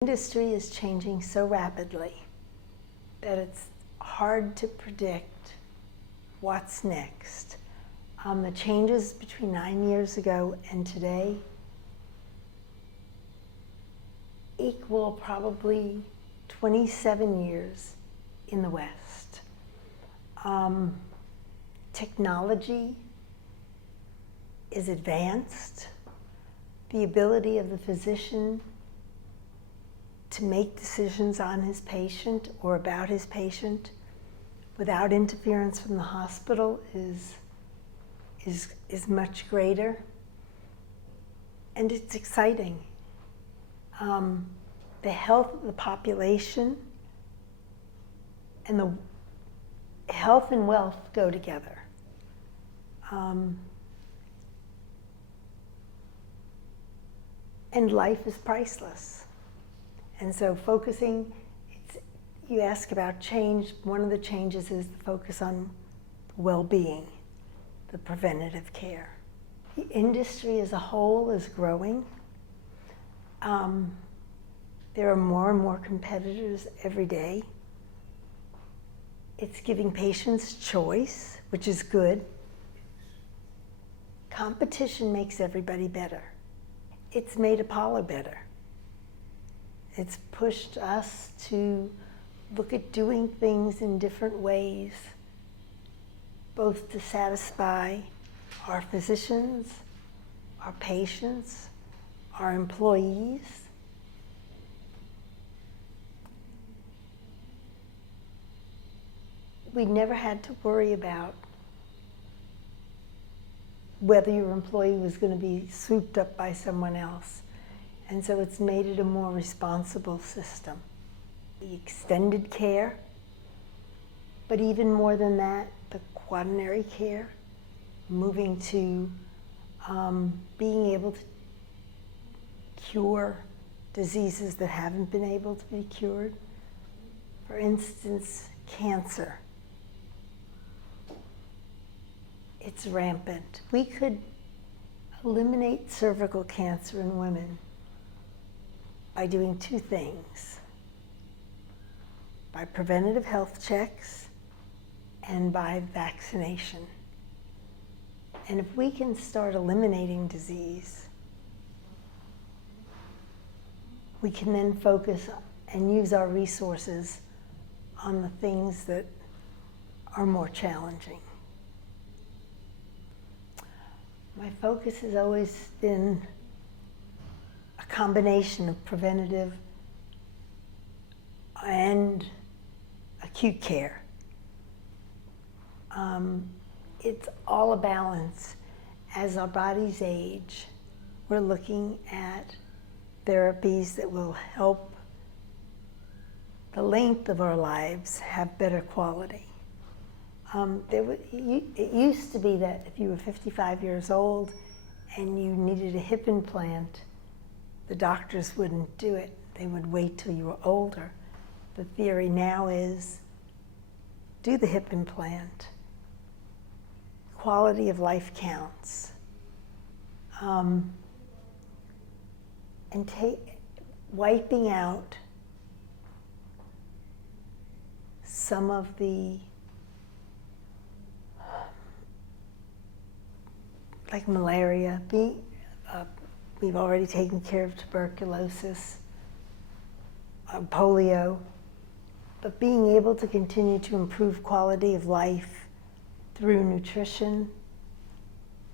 Industry is changing so rapidly that it's hard to predict what's next. The changes between 9 years ago and today equal probably 27 years in the West. Technology is advanced. The ability of the physician to make decisions on his patient or about his patient without interference from the hospital is much greater, and it's exciting. The health of the population and the health and wealth go together. And life is priceless. And so focusing, you ask about change, one of the changes is the focus on well-being, the preventative care. The industry as a whole is growing. There are more and more competitors every day. It's giving patients choice, which is good. Competition makes everybody better. It's made Apollo better. It's pushed us to look at doing things in different ways, both to satisfy our physicians, our patients, our employees. We never had to worry about whether your employee was going to be swooped up by someone else. And so it's made it a more responsible system. The extended care, but even more than that, the quaternary care, moving to being able to cure diseases that haven't been able to be cured. For instance, cancer. It's rampant. We could eliminate cervical cancer in women by doing two things: by preventative health checks and by vaccination. And if we can start eliminating disease, we can then focus and use our resources on the things that are more challenging. My focus has always been a combination of preventative and acute care. It's all a balance. As our bodies age, we're looking at therapies that will help the length of our lives have better quality. It used to be that if you were 55 years old and you needed a hip implant, the doctors wouldn't do it. They would wait till you were older. The theory now is do the hip implant. Quality of life counts. And wiping out some of the, like malaria, we've already taken care of tuberculosis, polio, but being able to continue to improve quality of life through nutrition,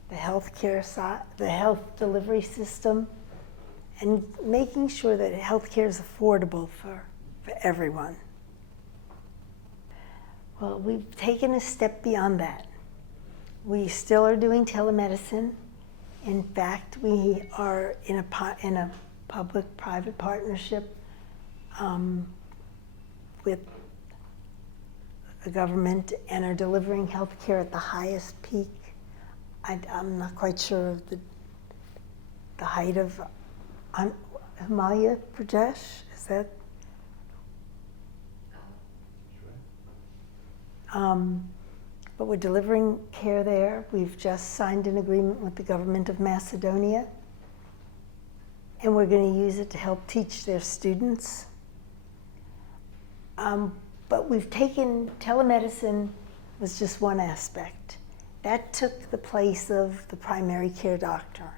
the healthcare side, the health delivery system, and making sure that healthcare is affordable for everyone. Well, we've taken a step beyond that. We still are doing telemedicine. In fact, we are in a public-private partnership with the government and are delivering health care at the highest peak. I'm not quite sure of the height of Himalaya Pradesh. Is that? But we're delivering care there. We've just signed an agreement with the government of Macedonia. and we're going to use it to help teach their students. But we've taken, telemedicine was just one aspect. That took the place of the primary care doctor.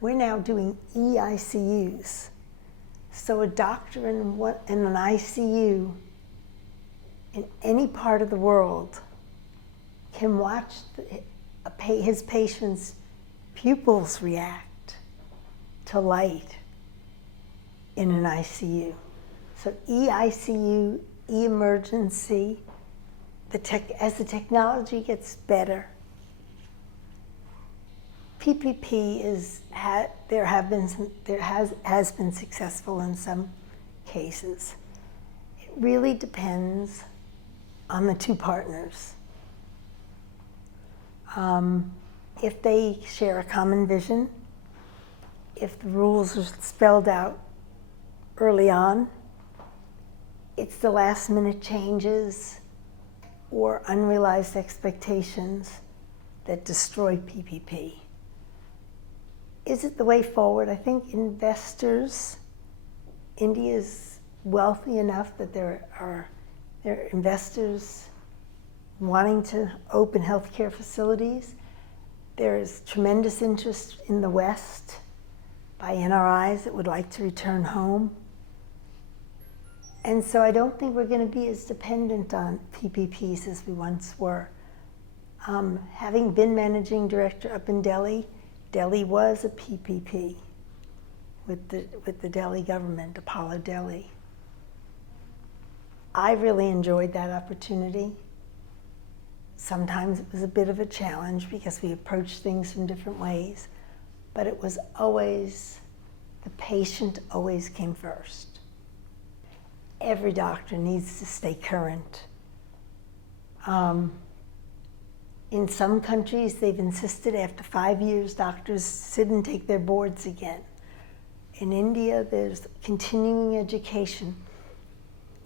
We're now doing EICUs. So a doctor in an ICU in any part of the world can watch his patient's pupils react to light in an ICU. So EICU, emergency, as the technology gets better, PPP has been successful in some cases. It really depends on the two partners. If they share a common vision, if the rules are spelled out early on, it's the last minute changes or unrealized expectations that destroy PPP. Is it the way forward? I think investors, India is wealthy enough that there are investors wanting to open healthcare facilities. There is tremendous interest in the West by NRIs that would like to return home. And so I don't think we're going to be as dependent on PPPs as we once were. Having been managing director up in Delhi, Delhi was a PPP with the Delhi government, Apollo Delhi. I really enjoyed that opportunity. Sometimes it was a bit of a challenge because we approached things from different ways, but it was always, the patient always came first. Every doctor needs to stay current. In some countries, they've insisted after 5 years, doctors sit and take their boards again. In India, there's continuing education.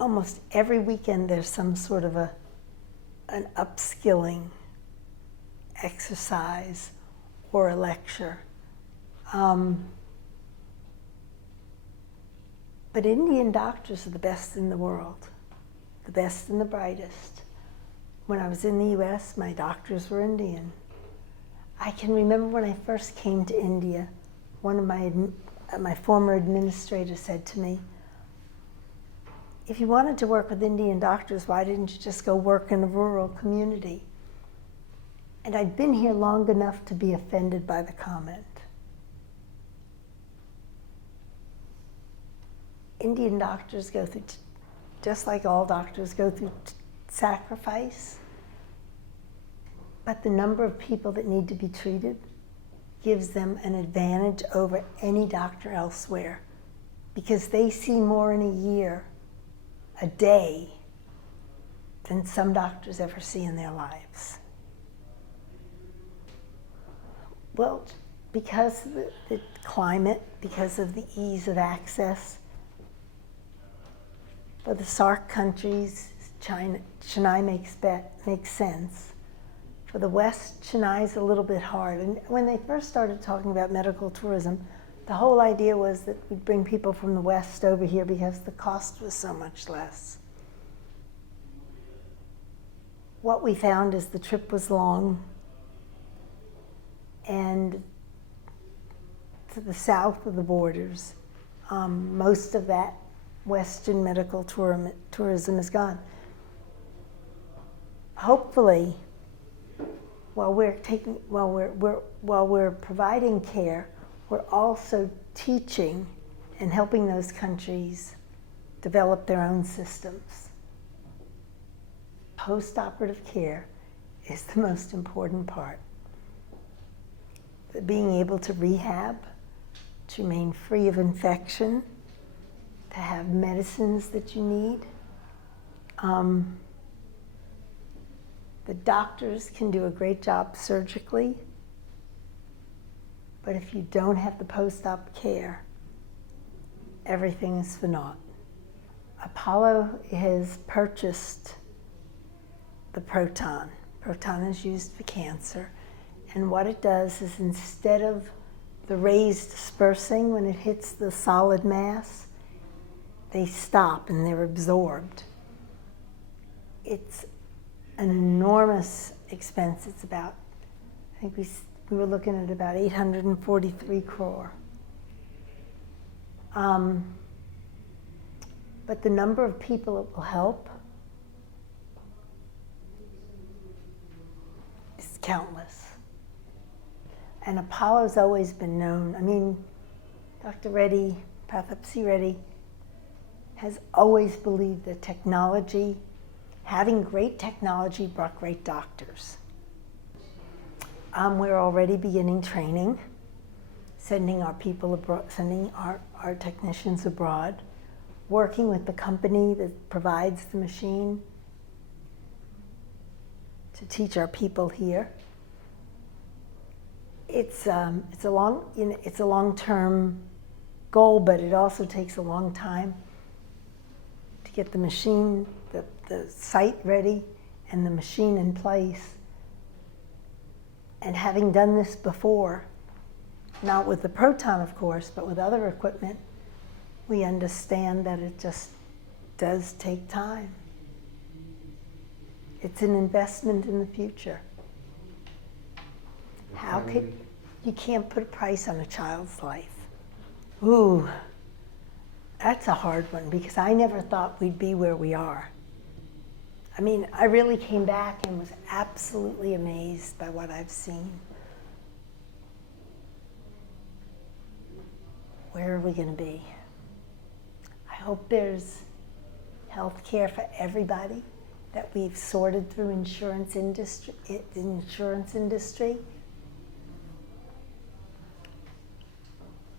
Almost every weekend, there's some sort of an upskilling exercise or a lecture. But Indian doctors are the best in the world, the best and the brightest. When I was in the US, my doctors were Indian. I can remember when I first came to India, one of my former administrators said to me, if you wanted to work with Indian doctors, why didn't you just go work in a rural community? And I'd been here long enough to be offended by the comment. Indian doctors go through, just like all doctors, go through sacrifice, but the number of people that need to be treated gives them an advantage over any doctor elsewhere because they see more in a year, a day, than some doctors ever see in their lives. Well, because of the climate, because of the ease of access, for the SAARC countries, Chennai makes sense. For the West, Chennai is a little bit hard. And when they first started talking about medical tourism, the whole idea was that we'd bring people from the West over here because the cost was so much less. What we found is the trip was long, and to the south of the borders, most of that Western medical tourism is gone. Hopefully, while we're providing care, we're also teaching and helping those countries develop their own systems. Post-operative care is the most important part. Being able to rehab, to remain free of infection, to have medicines that you need. The doctors can do a great job surgically, but if you don't have the post-op care, everything is for naught. Apollo has purchased the proton. Proton is used for cancer, and what it does is instead of the rays dispersing when it hits the solid mass, they stop and they're absorbed. It's an enormous expense. It's about, I think we were looking at about 843 crore. But the number of people it will help is countless. And Apollo's always been known. I mean, Dr. Reddy, Pathapsi Reddy, has always believed that technology, having great technology brought great doctors. We're already beginning training, sending our people abroad, sending our technicians abroad, working with the company that provides the machine to teach our people here. It's a long-term goal, but it also takes a long time to get the machine, the site ready, and the machine in place. And having done this before, not with the proton, of course, but with other equipment, we understand that it just does take time. It's an investment in the future. You can't put a price on a child's life. Ooh, that's a hard one, because I never thought we'd be where we are. I mean, I really came back and was absolutely amazed by what I've seen. Where are we going to be? I hope there's health care for everybody, that we've sorted through the insurance industry.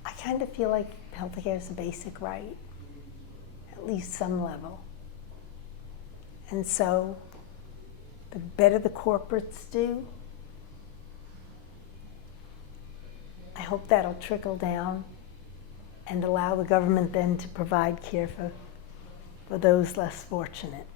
I kind of feel like health care is a basic right, at least some level. And so the better the corporates do, I hope that'll trickle down and allow the government then to provide care for those less fortunate.